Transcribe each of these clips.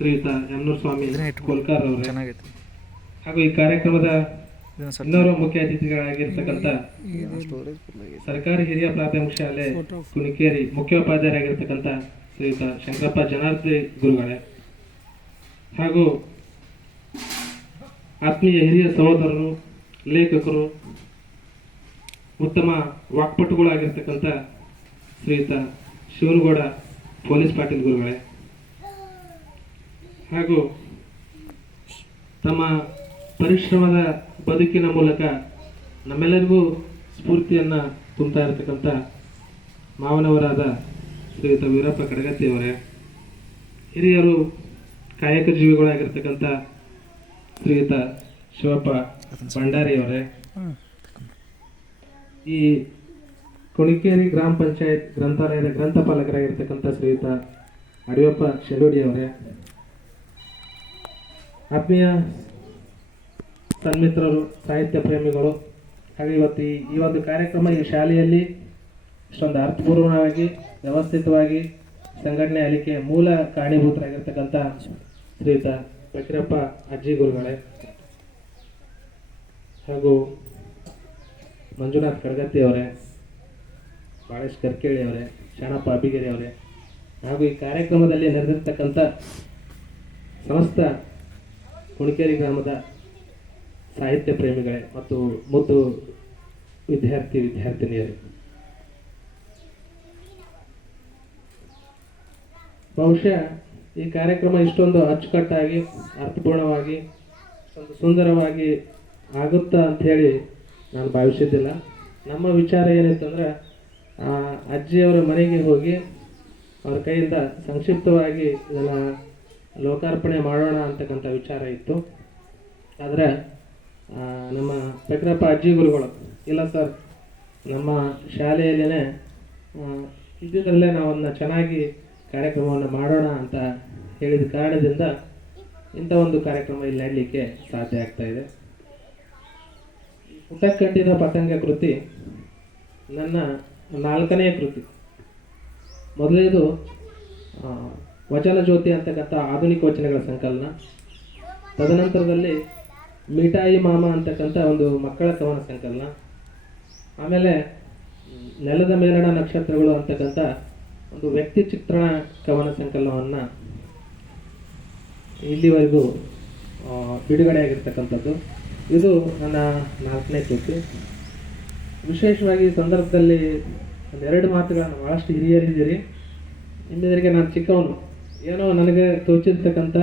ಶ್ರೀಯುತ ಯಮನೂರ್ ಸ್ವಾಮಿ ಕೋಲ್ಕಾರ್ ಅವರೇ, ಹಾಗೂ ಈ ಕಾರ್ಯಕ್ರಮದ ಇನ್ನೋರ್ವ ಮುಖ್ಯ ಅತಿಥಿಗಳಾಗಿರ್ತಕ್ಕಂಥ ಸರ್ಕಾರಿ ಹಿರಿಯ ಪ್ರಾಥಮಿಕ ಶಾಲೆ ಕುಣಿಕೇರಿ ಮುಖ್ಯೋಪಾಧ್ಯಾಯರಾಗಿರ್ತಕ್ಕಂಥ ಶ್ರೀಯುತ ಶಂಕರಪ್ಪ ಜನಾರ್ದಿ ಗುರುಗಳೇ, ಹಾಗೂ ಆತ್ಮೀಯ ಹಿರಿಯ ಸಹೋದರರು, ಲೇಖಕರು, ಉತ್ತಮ ವಾಕ್ಪಟುಗಳಾಗಿರ್ತಕ್ಕಂಥ ಶ್ರೀಯುತ ಶಿವನಗೌಡ ಪೊಲೀಸ್ ಪಾಟೀಲ್ ಗುರುಗಳೇ, ಹಾಗೂ ತಮ್ಮ ಪರಿಶ್ರಮದ ಬದುಕಿನ ಮೂಲಕ ನಮ್ಮೆಲ್ಲರಿಗೂ ಸ್ಫೂರ್ತಿಯನ್ನು ತುಂಬುತ್ತಾ ಇರತಕ್ಕಂಥ ಮಾವನವರಾದ ಶ್ರೀಯುತ ವೀರಪ್ಪ ಕಡಗತ್ತಿಯವರೇ, ಹಿರಿಯರು ಕಾಯಕ ಜೀವಿಗಳಾಗಿರ್ತಕ್ಕಂಥ ಶ್ರೀಯುತ ಶಿವಪ್ಪ ಭಂಡಾರಿಯವರೇ, ಈ ಕುಣಿಕೇರಿ ಗ್ರಾಮ ಪಂಚಾಯತ್ ಗ್ರಂಥಾಲಯದ ಗ್ರಂಥಪಾಲಕರಾಗಿರ್ತಕ್ಕಂಥ ಶ್ರೀಯುತ ಅಡಿಯಪ್ಪ ಶೆಲೋಡಿಯವರೇ, ಆತ್ಮೀಯ ಸನ್ಮಿತ್ರರು, ಸಾಹಿತ್ಯ ಪ್ರೇಮಿಗಳು, ಹಾಗೆ ಇವತ್ತು ಈ ಒಂದು ಕಾರ್ಯಕ್ರಮ ಈ ಶಾಲೆಯಲ್ಲಿ ಇಷ್ಟೊಂದು ಅರ್ಥಪೂರ್ಣವಾಗಿ ವ್ಯವಸ್ಥಿತವಾಗಿ ಸಂಘಟನೆ ಆಗಲಿಕ್ಕೆ ಮೂಲ ಕಾರಣೀಭೂತರಾಗಿರ್ತಕ್ಕಂಥ ಶ್ರೀಯುತ ಫಕೀರಪ್ಪ ಅಜ್ಜಿ ಗುರುಗಳೇ, ಹಾಗೂ ಮಂಜುನಾಥ್ ಕಡಗತ್ತಿ ಅವರೇ, ಬಾಳೇಶ್ ಕರ್ಕೇಳಿ ಅವರೇ, ಶಾಣಪ್ಪ ಅಬ್ಬಿಗೆರೆ ಅವರೇ, ಹಾಗೂ ಈ ಕಾರ್ಯಕ್ರಮದಲ್ಲಿ ನೆರೆದಿರ್ತಕ್ಕಂಥ ಸಮಸ್ತ ಕುಣಿಕೇರಿ ಗ್ರಾಮದ ಸಾಹಿತ್ಯ ಪ್ರೇಮಿಗಳೇ ಮತ್ತು ಮುದ್ದು ವಿದ್ಯಾರ್ಥಿನಿಯರು, ಬಹುಶಃ ಈ ಕಾರ್ಯಕ್ರಮ ಇಷ್ಟೊಂದು ಅಚ್ಚುಕಟ್ಟಾಗಿ ಅರ್ಥಪೂರ್ಣವಾಗಿ ಒಂದು ಸುಂದರವಾಗಿ ಆಗುತ್ತಾ ಅಂಥೇಳಿ ನಾನು ಭಾವಿಸಿದ್ದಿಲ್ಲ. ನಮ್ಮ ವಿಚಾರ ಏನಿತ್ತಂದ್ರೆ ಅಜ್ಜಿಯವರ ಮನೆಗೆ ಹೋಗಿ ಅವರ ಕೈಯಿಂದ ಸಂಕ್ಷಿಪ್ತವಾಗಿ ಇದನ್ನು ಲೋಕಾರ್ಪಣೆ ಮಾಡೋಣ ಅಂತಕ್ಕಂಥ ವಿಚಾರ ಇತ್ತು. ಆದರೆ ನಮ್ಮ ಫಕೀರಪ್ಪ ಅಜ್ಜಿ ಗುರುಗಳು, ಇಲ್ಲ ಸರ್, ನಮ್ಮ ಶಾಲೆಯಲ್ಲೇ ಇದ್ದಿದ್ದರಲ್ಲೇ ನಾವನ್ನ ಚೆನ್ನಾಗಿ ಕಾರ್ಯಕ್ರಮವನ್ನು ಮಾಡೋಣ ಅಂತ ಹೇಳಿದ ಕಾರಣದಿಂದ ಇಂಥ ಒಂದು ಕಾರ್ಯಕ್ರಮ ಇಲ್ಲಿ ನಡಲಿಕ್ಕೆ ಸಾಧ್ಯ ಆಗ್ತಾ ಇದೆ. ಪುಟಕ್ಕಂಟಿನ ಪತಂಗ ಕೃತಿ ನನ್ನ 4ನೇ ಕೃತಿ. ಮೊದಲನೇದು ವಚನ ಜ್ಯೋತಿ ಅಂತಕ್ಕಂಥ ಆಧುನಿಕ ವಚನಗಳ ಸಂಕಲನ, ತದನಂತರದಲ್ಲಿ ಮಿಠಾಯಿ ಮಾಮ ಅಂತಕ್ಕಂಥ ಒಂದು ಮಕ್ಕಳ ಕವನ ಸಂಕಲನ, ಆಮೇಲೆ ನೆಲದ ಮೇಲಣ ನಕ್ಷತ್ರಗಳು ಅಂತಕ್ಕಂಥ ಒಂದು ವ್ಯಕ್ತಿ ಚಿತ್ರಣ ಕವನ ಸಂಕಲನವನ್ನು ಇಲ್ಲಿವರೆಗೂ ಬಿಡುಗಡೆಯಾಗಿರ್ತಕ್ಕಂಥದ್ದು. ಇದು ನನ್ನ 4ನೇ ಕೃತಿ. ವಿಶೇಷವಾಗಿ ಈ ಸಂದರ್ಭದಲ್ಲಿ ಒಂದೆರಡು ಮಾತುಗಳನ್ನು, ಭಾಳಷ್ಟು ಹಿರಿಯರಿದ್ದೀರಿ, ಇನ್ನೊಂದರಿಗೆ ನಾನು ಚಿಕ್ಕವನು, ಏನೋ ನನಗೆ ತೋಚಿರ್ತಕ್ಕಂಥ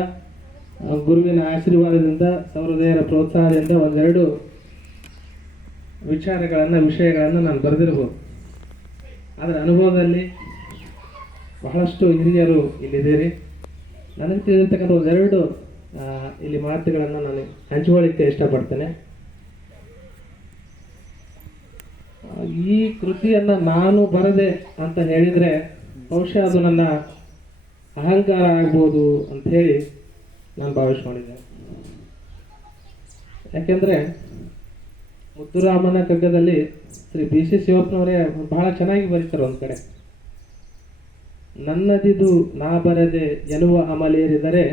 ಗುರುವಿನ ಆಶೀರ್ವಾದದಿಂದ, ಸಹೃದಯರ ಪ್ರೋತ್ಸಾಹದಿಂದ ಒಂದೆರಡು ವಿಷಯಗಳನ್ನು ನಾನು ಬರೆದಿರ್ಬೋದು. ಆದರೆ ಅನುಭವದಲ್ಲಿ ಬಹಳಷ್ಟು ಹಿರಿಯರು ಇಲ್ಲಿದ್ದೀರಿ. ನನಗೆ ತಿಳಿದಿರ್ತಕ್ಕಂಥ ಒಂದೆರಡು ಇಲ್ಲಿ ಮಾತುಗಳನ್ನು ನಾನು ಹಂಚಿಕೊಳ್ಳಿಕ್ಕೆ ಇಷ್ಟಪಡ್ತೇನೆ. ಈ ಕೃತಿಯನ್ನು ನಾನು ಬರದೆ ಅಂತ ಹೇಳಿದರೆ ಬಹುಶಃ ಅದು ನನ್ನ ಅಹಂಕಾರ ಆಗ್ಬೋದು ಅಂಥೇಳಿ ನಾನು ಭಾವಿಸ್ಕೊಂಡಿದ್ದೆ. ಯಾಕೆಂದರೆ ಮುದ್ದುರಾಮನ ಕಗ್ಗದಲ್ಲಿ ಶ್ರೀ BC ಶಿವಪ್ಪನವರೇ ಬಹಳ ಚೆನ್ನಾಗಿ ಬರೀತಾರೆ. ಒಂದು ಕಡೆ, ನನ್ನದಿದು ನಾ ಬರದೆ ಎನ್ನುವ ಅಮಲೇರಿದರೆ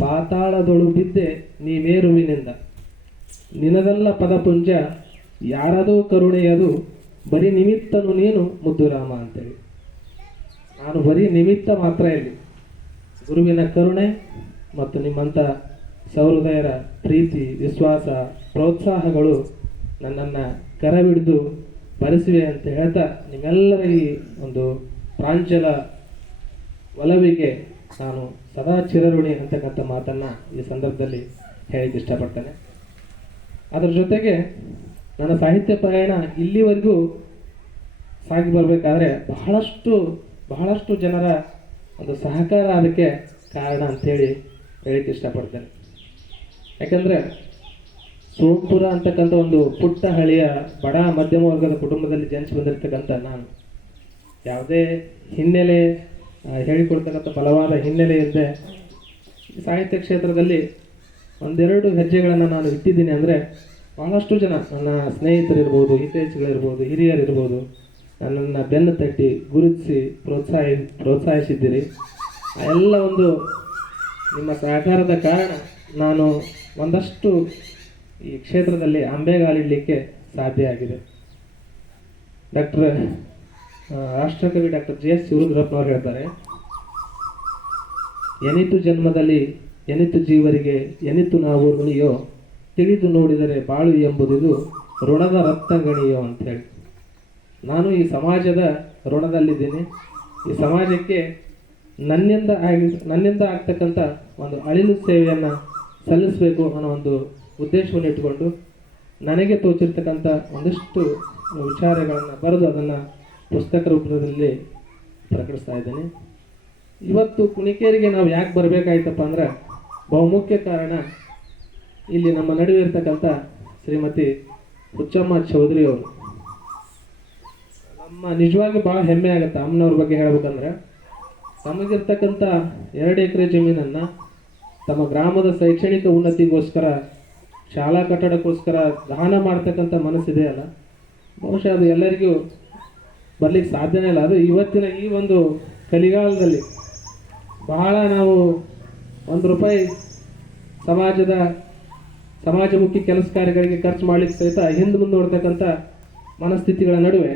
ಪಾತಾಳದೊಳು ಬಿದ್ದೆ ನೀವೇರುವಿನಿಂದ, ನಿನದಲ್ಲ ಪದಪುಂಜ ಯಾರದೋ ಕರುಣೆಯದು ಬರೀ ನಿಮಿತ್ತನು ನೀನು ಮುದ್ದುರಾಮ ಅಂತೇಳಿ. ನಾನು ಬರೀ ನಿಮಿತ್ತ ಮಾತ್ರ ಇಲ್ಲಿ. ಗುರುವಿನ ಕರುಣೆ ಮತ್ತು ನಿಮ್ಮಂಥ ಸಹೃದಯರ ಪ್ರೀತಿ, ವಿಶ್ವಾಸ, ಪ್ರೋತ್ಸಾಹಗಳು ನನ್ನನ್ನು ಕರಬಿಡಿದು ಬರೆಸಿವೆ ಅಂತ ಹೇಳ್ತಾ, ನಿಮ್ಮೆಲ್ಲರ ಈ ಒಂದು ಪ್ರಾಂಜಲ ಒಲವಿಗೆ ನಾನು ಸದಾ ಚಿರಋಣಿ ಅಂತಕ್ಕಂಥ ಮಾತನ್ನು ಈ ಸಂದರ್ಭದಲ್ಲಿ ಹೇಳಿಕ್ಕೆ ಇಷ್ಟಪಡ್ತೇನೆ. ಅದರ ಜೊತೆಗೆ ನನ್ನ ಸಾಹಿತ್ಯ ಪ್ರಯಾಣ ಇಲ್ಲಿವರೆಗೂ ಸಾಗಿ ಬರಬೇಕಾದ್ರೆ ಬಹಳಷ್ಟು ಜನರ ಒಂದು ಸಹಕಾರ ಅದಕ್ಕೆ ಕಾರಣ ಅಂಥೇಳಿ ಹೇಳಿಕ್ಕೆ ಇಷ್ಟಪಡ್ತೇನೆ. ಯಾಕಂದರೆ ಸೋಂಪುರ ಅಂತಕ್ಕಂಥ ಒಂದು ಪುಟ್ಟ ಹಳ್ಳಿಯ ಬಡ ಮಧ್ಯಮ ವರ್ಗದ ಕುಟುಂಬದಲ್ಲಿ ಜನಿಸಿ ಬಂದಿರತಕ್ಕಂಥ ನಾನು, ಯಾವುದೇ ಹಿನ್ನೆಲೆ ಹೇಳಿಕೊಡ್ತಕ್ಕಂಥ ಬಲವಾದ ಹಿನ್ನೆಲೆ ಇಲ್ಲದೆ ಸಾಹಿತ್ಯ ಕ್ಷೇತ್ರದಲ್ಲಿ ಒಂದೆರಡು ಹೆಜ್ಜೆಗಳನ್ನು ನಾನು ಇಟ್ಟಿದ್ದೀನಿ. ಅಂದರೆ ಬಹಳಷ್ಟು ಜನ, ನನ್ನ ಸ್ನೇಹಿತರಿರ್ಬೋದು, ಹಿತೈಷಿಗಳಿರ್ಬೋದು, ಹಿರಿಯರಿರ್ಬೋದು, ನನ್ನನ್ನು ಬೆನ್ನು ತಟ್ಟಿ ಗುರುತಿಸಿ ಪ್ರೋತ್ಸಾಹಿಸಿದ್ದೀರಿ. ಆ ಎಲ್ಲ ಒಂದು ನಿಮ್ಮ ಸಹಕಾರದ ಕಾರಣ ನಾನು ಒಂದಷ್ಟು ಈ ಕ್ಷೇತ್ರದಲ್ಲಿ ಅಂಬೆಗಾಲಿಡಲಿಕ್ಕೆ ಸಾಧ್ಯ ಆಗಿದೆ. ರಾಷ್ಟ್ರಕವಿ ಡಾಕ್ಟರ್ JS ಶಿವರುದ್ರಪ್ಪನವರು ಹೇಳ್ತಾರೆ, ಎನಿತು ಜನ್ಮದಲ್ಲಿ ಎನಿತು ಜೀವರಿಗೆ ಎನಿತು ನಾವು ಋಣಿಯೋ, ತಿಳಿದು ನೋಡಿದರೆ ಬಾಳು ಎಂಬುದು ಋಣದ ರತ್ನಗಣಿಯೋ ಅಂತ ಹೇಳಿ. ನಾನು ಈ ಸಮಾಜದ ಋಣದಲ್ಲಿದ್ದೀನಿ. ಈ ಸಮಾಜಕ್ಕೆ ನನ್ನಿಂದ ಆಗ್ತಕ್ಕಂಥ ಒಂದು ಅಳಿಲು ಸೇವೆಯನ್ನು ಸಲ್ಲಿಸಬೇಕು ಅನ್ನೋ ಒಂದು ಉದ್ದೇಶವನ್ನು ಇಟ್ಟುಕೊಂಡು ನನಗೆ ತೋಚಿರ್ತಕ್ಕಂಥ ಒಂದಿಷ್ಟು ವಿಚಾರಗಳನ್ನು ಬರೆದು ಅದನ್ನು ಪುಸ್ತಕ ರೂಪದಲ್ಲಿ ಪ್ರಕಟಿಸ್ತಾ ಇದ್ದೇನೆ. ಇವತ್ತು ಕುಣಿಕೇರಿಗೆ ನಾವು ಯಾಕೆ ಬರಬೇಕಾಯ್ತಪ್ಪ ಅಂದ್ರೆ ಬಹುಮುಖ್ಯ ಕಾರಣ ಇಲ್ಲಿ ನಮ್ಮ ನಡುವೆ ಇರ್ತಕ್ಕಂಥ ಶ್ರೀಮತಿ ಹುಚ್ಚಮ್ಮ ಚೌಧರಿ ಅವರು. ನಮ್ಮ ನಿಜವಾಗಿ ಭಾಳ ಹೆಮ್ಮೆ ಆಗುತ್ತೆ ಅಮ್ಮನವ್ರ ಬಗ್ಗೆ ಹೇಳ್ಬೇಕಂದ್ರೆ, ತಮಗಿರ್ತಕ್ಕಂಥ 2 ಎಕರೆ ಜಮೀನನ್ನು ತಮ್ಮ ಗ್ರಾಮದ ಶೈಕ್ಷಣಿಕ ಉನ್ನತಿಗೋಸ್ಕರ, ಶಾಲಾ ಕಟ್ಟಡಕ್ಕೋಸ್ಕರ ದಾನ ಮಾಡ್ತಕ್ಕಂಥ ಮನಸ್ಸಿದೆ ಅಲ್ಲ, ಬಹುಶಃ ಅದು ಎಲ್ಲರಿಗೂ ಬರ್ಲಿಕ್ಕೆ ಸಾಧ್ಯನೇ ಇಲ್ಲ. ಅದು ಇವತ್ತಿನ ಈ ಒಂದು ಕಲಿಗಾಲದಲ್ಲಿ ಬಹಳ ನಾವು ₹1 ಸಮಾಜಮುಖಿ ಕೆಲಸ ಕಾರ್ಯಗಳಿಗೆ ಖರ್ಚು ಮಾಡಲಿಕ್ಕೆ ಸಹಿತ ಹಿಂದೆ ಮುಂದೆ ನೋಡ್ತಕ್ಕಂಥ ಮನಸ್ಥಿತಿಗಳ ನಡುವೆ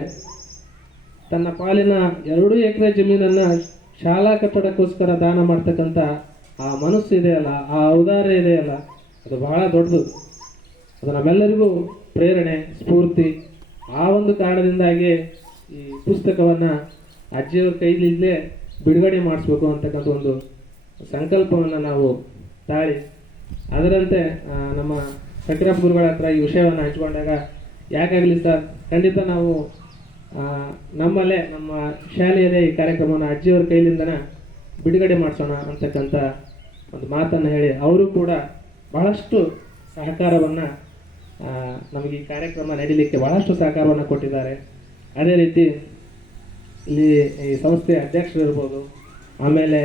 ತನ್ನ ಪಾಲಿನ 2 ಎಕರೆ ಜಮೀನನ್ನು ಶಾಲಾ ಕಟ್ಟಡಕ್ಕೋಸ್ಕರ ದಾನ ಮಾಡ್ತಕ್ಕಂಥ ಆ ಮನಸ್ಸು ಇದೆಯಲ್ಲ, ಆ ಔದಾರ್ಯ ಇದೆಯಲ್ಲ, ಅದು ಬಹಳ ದೊಡ್ಡದು. ಅದು ನಮ್ಮೆಲ್ಲರಿಗೂ ಪ್ರೇರಣೆ, ಸ್ಫೂರ್ತಿ. ಆ ಒಂದು ಕಾರಣದಿಂದಾಗಿ ಈ ಪುಸ್ತಕವನ್ನು ಅಜ್ಜಿಯವ್ರ ಕೈಲಿಂದಲೇ ಬಿಡುಗಡೆ ಮಾಡಿಸ್ಬೇಕು ಅಂತಕ್ಕಂಥ ಒಂದು ಸಂಕಲ್ಪವನ್ನು ನಾವು ತಾಳಿ ಅದರಂತೆ ನಮ್ಮ ಸಕ್ರಪ್ಪ ಗುರುಗಳ ಹತ್ರ ಈ ವಿಷಯವನ್ನು ಹಂಚಿಕೊಂಡಾಗ, ಯಾಕಾಗಲಿ ಸರ್, ಖಂಡಿತ ನಾವು ನಮ್ಮಲ್ಲೇ ನಮ್ಮ ಶಾಲೆಯಲ್ಲೇ ಈ ಕಾರ್ಯಕ್ರಮವನ್ನು ಅಜ್ಜಿಯವ್ರ ಕೈಲಿಂದನೇ ಬಿಡುಗಡೆ ಮಾಡಿಸೋಣ ಅಂತಕ್ಕಂಥ ಒಂದು ಮಾತನ್ನು ಹೇಳಿ ಅವರು ಕೂಡ ಬಹಳಷ್ಟು ಸಹಕಾರವನ್ನು ನಮಗೆ ಈ ಕಾರ್ಯಕ್ರಮ ನಡೀಲಿಕ್ಕೆ ಬಹಳಷ್ಟು ಸಹಕಾರವನ್ನು ಕೊಟ್ಟಿದ್ದಾರೆ. ಅದೇ ರೀತಿ ಇಲ್ಲಿ ಈ ಸಂಸ್ಥೆಯ ಅಧ್ಯಕ್ಷರು ಇರ್ಬೋದು, ಆಮೇಲೆ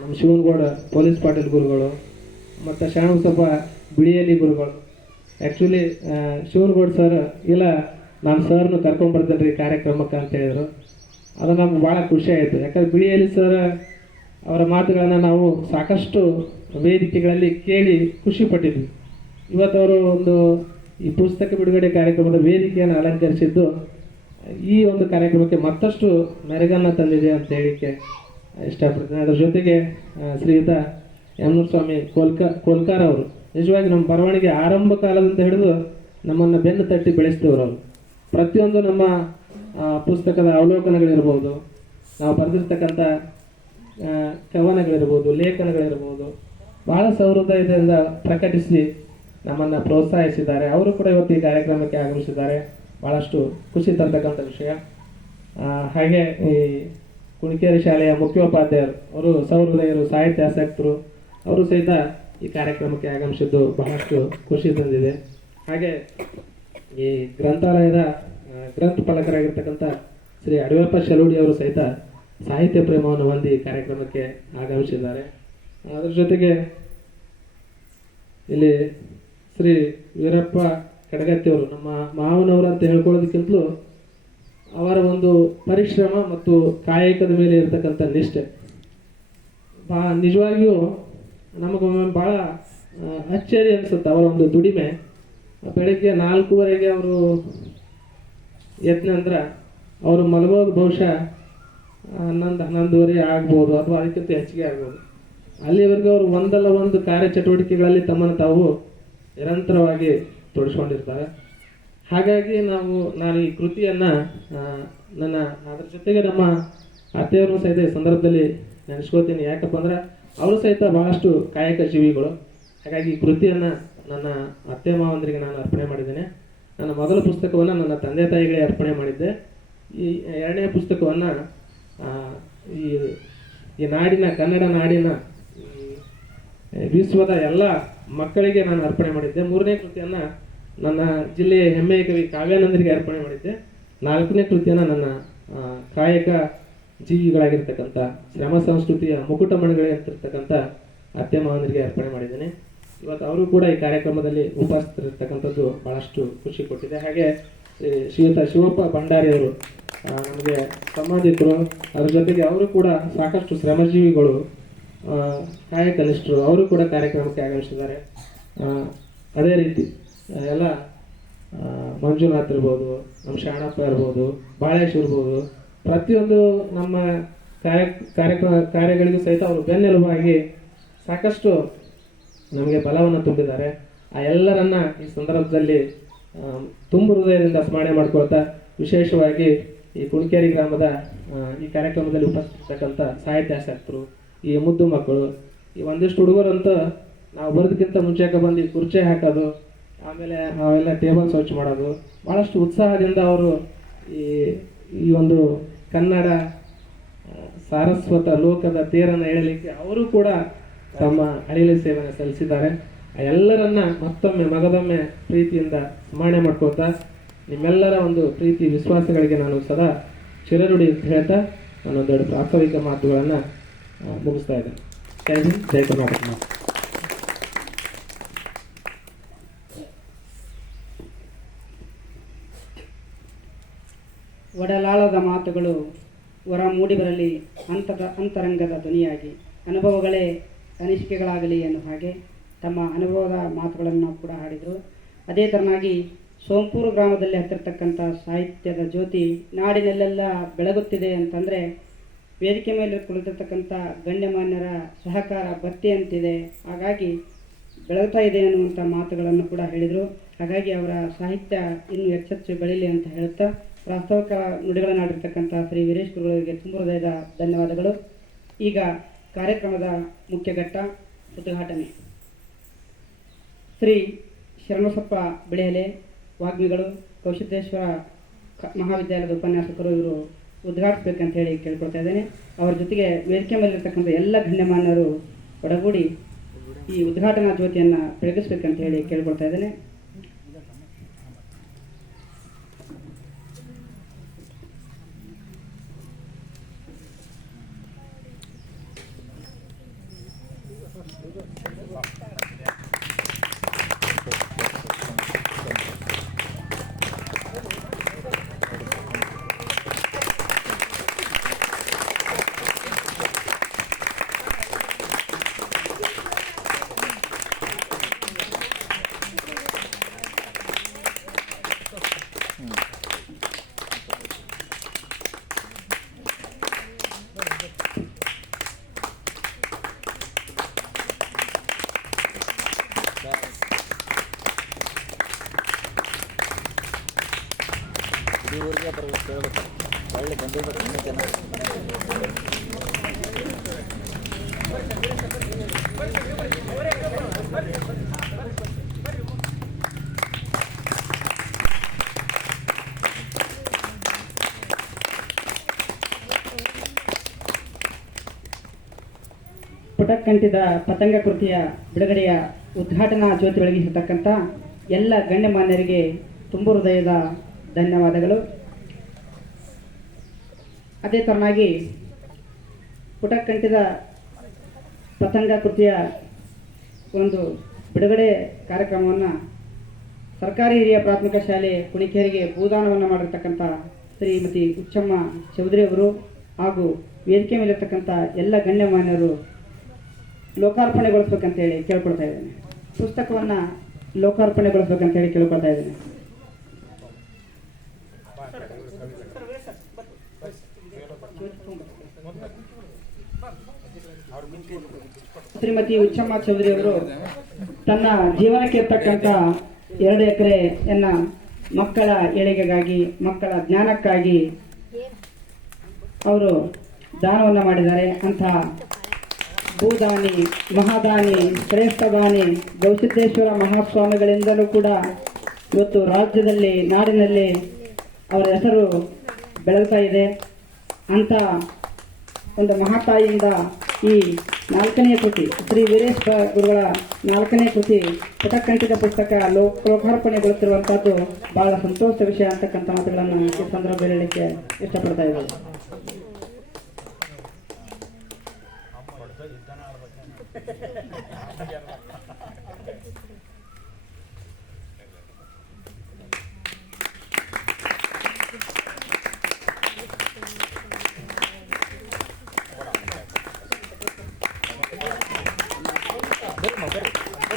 ನಮ್ಮ ಶಿವನಗೌಡ ಪೊಲೀಸ್ ಪಾಟೀಲ್ ಗುರುಗಳು ಮತ್ತು ಶರಣಬಸಪ್ಪ ಬಿಳಿಯಲ್ಲಿ ಗುರುಗಳು. ಆ್ಯಕ್ಚುಲಿ ಶಿವನಗೌಡ ಸರ್ ಇಲ್ಲ ನಾನು ಸರ್ನು ಕರ್ಕೊಂಡ್ಬರ್ತೇನೆ ರೀ ಕಾರ್ಯಕ್ರಮಕ್ಕೆ ಅಂತ ಹೇಳಿದರು. ಅದು ನಮ್ಗೆ ಭಾಳ ಖುಷಿ ಆಯಿತು. ಯಾಕಂದ್ರೆ ಬಿಳಿಯಲ್ಲಿ ಸರ್ ಅವರ ಮಾತುಗಳನ್ನು ನಾವು ಸಾಕಷ್ಟು ವೇದಿಕೆಗಳಲ್ಲಿ ಕೇಳಿ ಖುಷಿ ಪಟ್ಟಿದ್ವಿ. ಇವತ್ತು ಅವರು ಒಂದು ಈ ಪುಸ್ತಕ ಬಿಡುಗಡೆ ಕಾರ್ಯಕ್ರಮದ ವೇದಿಕೆಯನ್ನು ಅಲಂಕರಿಸಿದ್ದು ಈ ಒಂದು ಕಾರ್ಯಕ್ರಮಕ್ಕೆ ಮತ್ತಷ್ಟು ಮೆರುಗನ್ನು ತಂದಿದೆ ಅಂತ ಹೇಳಿಕ್ಕೆ ಇಷ್ಟಪಡ್ತೀನಿ. ಅದರ ಜೊತೆಗೆ ಶ್ರೀಯುತ ಯಮನೂರು ಸ್ವಾಮಿ ಕೋಲ್ಕಾರ ಅವರು ನಿಜವಾಗಿ ನಮ್ಮ ಬರವಣಿಗೆ ಆರಂಭ ಕಾಲದಿಂದ ಹಿಡಿದು ನಮ್ಮನ್ನು ಬೆನ್ನು ತಟ್ಟಿ ಬೆಳೆಸಿದವರು. ಅವರು ಪ್ರತಿಯೊಂದು ನಮ್ಮ ಪುಸ್ತಕದ ಅವಲೋಕನಗಳಿರ್ಬೋದು, ನಾವು ಬರೆದಿರ್ತಕ್ಕಂಥ ಕವನಗಳಿರ್ಬೋದು, ಲೇಖನಗಳಿರ್ಬೋದು, ಬಹಳ ಸಹೃದಯದಿಂದ ಪ್ರಕಟಿಸಿ ನಮ್ಮನ್ನು ಪ್ರೋತ್ಸಾಹಿಸಿದ್ದಾರೆ. ಅವರು ಕೂಡ ಇವತ್ತು ಈ ಕಾರ್ಯಕ್ರಮಕ್ಕೆ ಆಗಮಿಸಿದ್ದಾರೆ. ಭಾಳಷ್ಟು ಖುಷಿ ತರ್ತಕ್ಕಂಥ ವಿಷಯ. ಹಾಗೆ ಈ ಕುಣಿಕೇರಿ ಶಾಲೆಯ ಮುಖ್ಯೋಪಾಧ್ಯಾಯರು, ಅವರು ಸಹೃದಯರು, ಸಾಹಿತ್ಯ ಆಸಕ್ತರು, ಅವರು ಸಹಿತ ಈ ಕಾರ್ಯಕ್ರಮಕ್ಕೆ ಆಗಮಿಸಿದ್ದು ಬಹಳಷ್ಟು ಖುಷಿ ತಂದಿದೆ. ಹಾಗೆ ಈ ಗ್ರಂಥಾಲಯದ ಗ್ರಂಥಪಾಲಕರಾಗಿರ್ತಕ್ಕಂಥ ಶ್ರೀ ಅಡವೆಪ್ಪ ಶಲುಡಿ ಅವರು ಸಹಿತ ಸಾಹಿತ್ಯ ಪ್ರೇಮವನ್ನು ಹೊಂದಿ ಕಾರ್ಯಕ್ರಮಕ್ಕೆ ಆಗಮಿಸಿದ್ದಾರೆ. ಅದರ ಜೊತೆಗೆ ಇಲ್ಲಿ ಶ್ರೀ ವೀರಪ್ಪ ಕಡಗತ್ತಿಯವರು, ನಮ್ಮ ಮಾವನವರು ಅಂತ ಹೇಳ್ಕೊಳ್ಳೋದಕ್ಕಿಂತಲೂ ಅವರ ಒಂದು ಪರಿಶ್ರಮ ಮತ್ತು ಕಾಯಕದ ಮೇಲೆ ಇರತಕ್ಕಂಥ ನಿಷ್ಠೆ ನಿಜವಾಗಿಯೂ ನಮಗೊಮ್ಮೆ ಭಾಳ ಅಚ್ಚರಿ ಅನಿಸುತ್ತೆ. ಅವರ ಒಂದು ದುಡಿಮೆ ಬೆಳಗ್ಗೆ 4:15 ಅವರು ಅಂದ್ರೆ ಅವರು ಮಲಗೋದು ಬಹುಶಃ 11-11:30 ಆಗ್ಬೋದು, ಅಥವಾ ಅದಕ್ಕಿಂತ ಹೆಚ್ಚಿಗೆ ಆಗ್ಬೋದು. ಅಲ್ಲಿವರೆಗೂ ಅವರು ಒಂದಲ್ಲ ಒಂದು ಕಾರ್ಯಚಟುವಟಿಕೆಗಳಲ್ಲಿ ತಮ್ಮನ್ನು ತಾವು ನಿರಂತರವಾಗಿ ತೊಡಸ್ಕೊಂಡಿರ್ತಾರೆ. ಹಾಗಾಗಿ ನಾನು ಈ ಕೃತಿಯನ್ನು ಅದ್ರ ಜೊತೆಗೆ ನಮ್ಮ ಅತ್ತೆಯವರು ಸಹಿತ ಈ ಸಂದರ್ಭದಲ್ಲಿ ನೆನೆಸ್ಕೋತೀನಿ. ಯಾಕಪ್ಪ ಅಂದ್ರೆ ಅವರು ಸಹಿತ ಬಹಳಷ್ಟು ಕಾಯಕ ಜೀವಿಗಳು. ಹಾಗಾಗಿ ಈ ಕೃತಿಯನ್ನು ನನ್ನ ಅತ್ತೆ ಮಾವಂದರಿಗೆ ನಾನು ಅರ್ಪಣೆ ಮಾಡಿದ್ದೇನೆ. ನನ್ನ ಮೊದಲ ಪುಸ್ತಕವನ್ನು ನನ್ನ ತಂದೆ ತಾಯಿಗಳಿಗೆ ಅರ್ಪಣೆ ಮಾಡಿದ್ದೆ. ಈ 2ನೇ ಪುಸ್ತಕವನ್ನು ಈ ನಾಡಿನ, ಕನ್ನಡ ನಾಡಿನ ವಿಶ್ವದ ಎಲ್ಲ ಮಕ್ಕಳಿಗೆ ನಾನು ಅರ್ಪಣೆ ಮಾಡಿದ್ದೆ. 3ನೇ ಕೃತಿಯನ್ನು ನನ್ನ ಜಿಲ್ಲೆಯ ಹೆಮ್ಮೆಯ ಕವಿ ಕಾವ್ಯಾನಂದರಿಗೆ ಅರ್ಪಣೆ ಮಾಡಿದ್ದೆ. 4ನೇ ಕೃತಿಯನ್ನು ನನ್ನ ಕಾಯಕ ಜೀವಿಗಳಾಗಿರ್ತಕ್ಕಂಥ ಶ್ರಮ ಸಂಸ್ಕೃತಿಯ ಮುಕುಟಮಣಿಗಳಿರ್ತಕ್ಕಂಥ ಅತ್ತೆ ಮಾವನರಿಗೆ ಅರ್ಪಣೆ ಮಾಡಿದ್ದೇನೆ. ಇವತ್ತು ಅವರು ಕೂಡ ಈ ಕಾರ್ಯಕ್ರಮದಲ್ಲಿ ಉಪಸ್ಥಿತರಿರ್ತಕ್ಕಂಥದ್ದು ಭಾಳಷ್ಟು ಖುಷಿ ಕೊಟ್ಟಿದೆ. ಹಾಗೆ ಶ್ರೀಯುತ ಶಿವಪ್ಪ ಭಂಡಾರಿಯವರು ನಮಗೆ ಸಂಬಂಧಿಕರು. ಅದ್ರ ಜೊತೆಗೆ ಅವರು ಕೂಡ ಸಾಕಷ್ಟು ಶ್ರಮಜೀವಿಗಳು. ಕಾಯ ಕನಿಷ್ಠರು ಅವರು ಕೂಡ ಕಾರ್ಯಕ್ರಮಕ್ಕೆ ಆಗಮಿಸಿದ್ದಾರೆ. ಅದೇ ರೀತಿ ಎಲ್ಲ ಮಂಜುನಾಥ್ ಇರ್ಬೋದು, ನಮ್ಮ ಶಾಣಪ್ಪ ಇರ್ಬೋದು, ಬಾಳೇಶ್ ಇರ್ಬೋದು, ಪ್ರತಿಯೊಂದು ನಮ್ಮ ಕಾರ್ಯಗಳಿಗೂ ಸಹಿತ ಅವರು ಬೆನ್ನೆಲುಬಾಗಿ ಸಾಕಷ್ಟು ನಮಗೆ ಬಲವನ್ನು ತುಂಬಿದ್ದಾರೆ. ಆ ಎಲ್ಲರನ್ನ ಈ ಸಂದರ್ಭದಲ್ಲಿ ತುಂಬು ಹೃದಯದಿಂದ ಸ್ಮರಣೆ ಮಾಡ್ಕೊಳ್ತಾ, ವಿಶೇಷವಾಗಿ ಈ ಕುಣಿಕೇರಿ ಗ್ರಾಮದ ಈ ಕಾರ್ಯಕ್ರಮದಲ್ಲಿ ಉಪಸ್ಥಿತಕ್ಕಂಥ ಸಾಹಿತ್ಯಾಸಕ್ತರು, ಈ ಮುದ್ದು ಮಕ್ಕಳು, ಈ ಒಂದಿಷ್ಟು ಹುಡುಗರಂತೂ ನಾವು ಬರೋದಕ್ಕಿಂತ ಮುಂಚೆಗೆ ಬಂದು ಕುರ್ಚಿ ಹಾಕೋದು, ಆಮೇಲೆ ಅವೆಲ್ಲ ಟೇಬಲ್ ಸ್ವಚ್ಛ ಮಾಡೋದು, ಭಾಳಷ್ಟು ಉತ್ಸಾಹದಿಂದ ಅವರು ಈ ಒಂದು ಕನ್ನಡ ಸಾರಸ್ವತ ಲೋಕದ ತೇರನ್ನು ಎಳಲಿಕ್ಕೆ ಅವರು ಕೂಡ ತಮ್ಮ ಅಳಿಲು ಸೇವೆಯನ್ನು ಸಲ್ಲಿಸಿದ್ದಾರೆ. ಎಲ್ಲರನ್ನ ಮತ್ತೊಮ್ಮೆ ಮಗದೊಮ್ಮೆ ಪ್ರೀತಿಯಿಂದ ಸ್ಮರಣೆ ಮಾಡ್ಕೋತಾ, ನಿಮ್ಮೆಲ್ಲರ ಒಂದು ಪ್ರೀತಿ ವಿಶ್ವಾಸಗಳಿಗೆ ನಾನು ಸದಾ ಚಿರನುಡಿ ಅಂತ ಹೇಳ್ತಾ ನಾನೊಂದೆರಡು ಪ್ರಾಸ್ತಾವಿಕ ಮಾತುಗಳನ್ನು ಮುಗಿಸ್ತಾ ಇದ್ದೇನೆ. ಜೈ ಹಿಂದ್, ಜೈ ಕರ್ನಾಟಕ. ಒಡಲಾಳದ ಮಾತುಗಳು ಹೊರ ಮೂಡಿ ಬರಲಿ ಅಂತರಂಗದ ಧ್ವನಿಯಾಗಿ, ಅನುಭವಗಳೇ ಅನಿಸಿಕೆಗಳಾಗಲಿ ಎನ್ನುವ ಹಾಗೆ ತಮ್ಮ ಅನುಭವದ ಮಾತುಗಳನ್ನು ಕೂಡ ಹಾಡಿದರು. ಅದೇ ಥರನಾಗಿ ಸೋಂಪೂರು ಗ್ರಾಮದಲ್ಲಿ ಹತ್ತಿರತಕ್ಕಂಥ ಸಾಹಿತ್ಯದ ಜ್ಯೋತಿ ನಾಡಿನಲ್ಲೆಲ್ಲ ಬೆಳಗುತ್ತಿದೆ ಅಂತಂದರೆ ವೇದಿಕೆ ಮೇಲೆ ಕುಳಿತಿರ್ತಕ್ಕಂಥ ಗಣ್ಯಮಾನ್ಯರ ಸಹಕಾರ ಭರ್ತಿ ಅಂತಿದೆ, ಹಾಗಾಗಿ ಬೆಳಗ್ತಾ ಇದೆ ಅನ್ನುವಂಥ ಮಾತುಗಳನ್ನು ಕೂಡ ಹೇಳಿದರು. ಹಾಗಾಗಿ ಅವರ ಸಾಹಿತ್ಯ ಇನ್ನೂ ಹೆಚ್ಚೆಚ್ಚು ಬೆಳೀಲಿ ಅಂತ ಹೇಳುತ್ತಾ ಪ್ರಾಸ್ತಾವಿಕ ನುಡಿಗಳನ್ನಾಡಿರ್ತಕ್ಕಂಥ ಶ್ರೀ ವೀರೇಶ್ ಗುರುಗಳಿಗೆ ತುಂಬ ಹೃದಯದ ಧನ್ಯವಾದಗಳು. ಈಗ ಕಾರ್ಯಕ್ರಮದ ಮುಖ್ಯ ಘಟ್ಟ ಉದ್ಘಾಟನೆ. ಶ್ರೀ ಶರಣಬಸಪ್ಪ ಬಿಳೆಹಲೆ ವಾಗ್ಮಿಗಳು, ಕೌಶಿದ್ದೇಶ್ವರ ಮಹಾವಿದ್ಯಾಲಯದ ಉಪನ್ಯಾಸಕರು, ಇವರು ಉದ್ಘಾಟಿಸಬೇಕಂತ ಹೇಳಿ ಕೇಳ್ಕೊಳ್ತಾ ಇದ್ದೇನೆ. ಅವರ ಜೊತೆಗೆ ವೇದಿಕೆ ಮೇಲಿರ್ತಕ್ಕಂಥ ಎಲ್ಲ ಗಣ್ಯಮಾನ್ಯರು ಒಡಗೂಡಿ ಈ ಉದ್ಘಾಟನಾ ಜ್ಯೋತಿಯನ್ನು ಬೆಳಗಿಸ್ಬೇಕಂತ ಹೇಳಿ ಕೇಳ್ಕೊಳ್ತಾ ಇದ್ದೇನೆ. ಒಳ್ಳೆ ಬಂದಿದ್ದ ಜನ ಪುಟಕ್ಕಂಟಿದ ಪತಂಗ ಕೃತಿಯ ಬಿಡುಗಡೆಯ ಉದ್ಘಾಟನಾ ಜ್ಯೋತಿ ಬೆಳಗಿಸತಕ್ಕಂಥ ಎಲ್ಲ ಗಣ್ಯಮಾನ್ಯರಿಗೆ ತುಂಬ ಹೃದಯದ ಧನ್ಯವಾದಗಳು. ಅದೇ ತರನಾಗಿ ಪುಟಕ್ಕಂಟಿದ ಪತಂಗ ಕೃತಿಯ ಒಂದು ಬಿಡುಗಡೆ ಕಾರ್ಯಕ್ರಮವನ್ನು ಸರ್ಕಾರಿ ಹಿರಿಯ ಪ್ರಾಥಮಿಕ ಶಾಲೆ ಕುಣಿಕೇರಿಗೆ ಭೂದಾನವನ್ನು ಮಾಡಿರ್ತಕ್ಕಂಥ ಶ್ರೀಮತಿ ಉಚ್ಚಮ್ಮ ಚೌಧರಿ ಅವರು ಹಾಗೂ ವೇದಿಕೆ ಮೇಲಿರ್ತಕ್ಕಂಥ ಎಲ್ಲ ಗಣ್ಯಮಾನ್ಯರು ಲೋಕಾರ್ಪಣೆಗೊಳಿಸ್ಬೇಕಂತೇಳಿ ಕೇಳ್ಕೊಳ್ತಾ ಇದ್ದೇನೆ. ಪುಸ್ತಕವನ್ನು ಲೋಕಾರ್ಪಣೆಗೊಳಿಸ್ಬೇಕಂತೇಳಿ ಕೇಳ್ಕೊಳ್ತಾ ಇದ್ದೇನೆ. ಶ್ರೀಮತಿ ಉಚ್ಚಮ್ಮ ಚೌಧರಿ ಅವರು ತನ್ನ ಜೀವನಕ್ಕೆ ಇರ್ತಕ್ಕಂಥ 2 ಎಕರೆಯನ್ನ ಮಕ್ಕಳ ಏಳಿಗೆಗಾಗಿ, ಮಕ್ಕಳ ಜ್ಞಾನಕ್ಕಾಗಿ ಅವರು ದಾನವನ್ನು ಮಾಡಿದ್ದಾರೆ. ಅಂತಹ ಭೂದಾನಿ, ಮಹಾದಾನಿ, ಶ್ರೇಷ್ಠ ದಾನಿ ಗವಿಸಿದ್ದೇಶ್ವರ ಮಹಾಸ್ವಾಮಿಗಳಿಂದಲೂ ಕೂಡ ಇವತ್ತು ರಾಜ್ಯದಲ್ಲಿ, ನಾಡಿನಲ್ಲಿ ಅವರ ಹೆಸರು ಬೆಳಗ್ತಾ ಇದೆ. ಅಂತ ಒಂದು ಮಹಾತಾಯಿಯಿಂದ ಈ 4ನೇ ಕೃತಿ, ಶ್ರೀ ವೀರೇಶ್ ಗುರುಗಳ 4ನೇ ಕೃತಿ ಪುಟಕ್ಕಂಟಿದ ಪುಸ್ತಕ ಲೋಕಾರ್ಪಣೆಗೊಳ್ಳುತ್ತಿರುವಂತಹದ್ದು ಬಹಳ ಸಂತೋಷದ ವಿಷಯ ಅಂತಕ್ಕಂಥ ಮಾತುಗಳನ್ನು ಈ ಸಂದರ್ಭದಲ್ಲಿ ಹೇಳಲಿಕ್ಕೆ ಇಷ್ಟಪಡ್ತಾ ಇದ್ದಾರೆ. ಬರ್ರಿ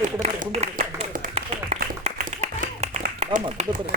ಈ ಕಡೆ ಬರ್ರಿ ಕುಂದಿರ್ರಿ ಅಮ್ಮ ಕುಂದ್ರ ಬರ್ರಿ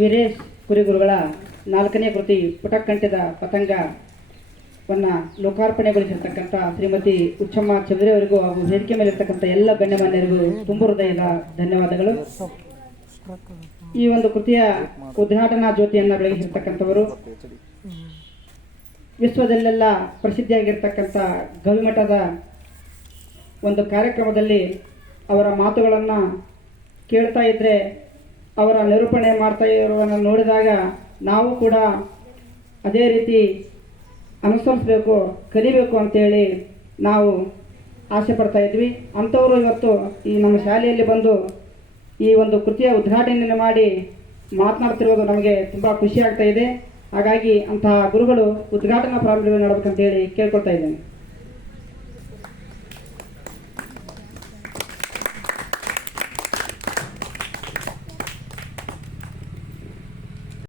ವೀರೇಶ್ ಕುರಿಗುರುಗಳ 4ನೇ ಕೃತಿ ಪುಟಕ್ಕಂಟಿದ ಪತಂಗವನ್ನು ಲೋಕಾರ್ಪಣೆಗೊಳಿಸಿರ್ತಕ್ಕಂಥ ಶ್ರೀಮತಿ ಉಚ್ಚಮ್ಮ ಚೌಧರಿ ಅವರಿಗೂ ಹಾಗೂ ವೇದಿಕೆ ಮೇಲಿರ್ತಕ್ಕಂಥ ಎಲ್ಲ ಗಣ್ಯಮಾನ್ಯರಿಗೂ ತುಂಬ ಹೃದಯದ ಧನ್ಯವಾದಗಳು. ಈ ಒಂದು ಕೃತಿಯ ಉದ್ಘಾಟನಾ ಜ್ಯೋತಿಯನ್ನು ಬೆಳಗಿಸಿರ್ತಕ್ಕಂಥವರು ವಿಶ್ವದಲ್ಲೆಲ್ಲ ಪ್ರಸಿದ್ಧಿಯಾಗಿರ್ತಕ್ಕಂಥ ಗವಿಮಠದ ಒಂದು ಕಾರ್ಯಕ್ರಮದಲ್ಲಿ ಅವರ ಮಾತುಗಳನ್ನು ಕೇಳ್ತಾ ಇದ್ದರೆ ಅವರ ನಿರೂಪಣೆ ಮಾಡ್ತಾ ಇರುವುದನ್ನು ನೋಡಿದಾಗ ನಾವು ಕೂಡ ಅದೇ ರೀತಿ ಅನುಸರಿಸಬೇಕು, ಕಲಿಬೇಕು ಅಂತೇಳಿ ನಾವು ಆಸೆ ಪಡ್ತಾ ಇದ್ವಿ. ಅಂಥವರು ಇವತ್ತು ಈ ನಮ್ಮ ಶಾಲೆಯಲ್ಲಿ ಬಂದು ಈ ಒಂದು ಕೃತಿಯ ಉದ್ಘಾಟನೆಯನ್ನು ಮಾಡಿ ಮಾತನಾಡ್ತಿರುವುದು ನಮಗೆ ತುಂಬ ಖುಷಿ ಆಗ್ತಾ ಇದೆ. ಹಾಗಾಗಿ ಅಂತಹ ಗುರುಗಳು ಉದ್ಘಾಟನಾ ಪ್ರಾರಂಭ ಮಾಡಬೇಕಂತೇಳಿ ಕೇಳ್ಕೊಳ್ತಾ ಇದ್ದೇನೆ.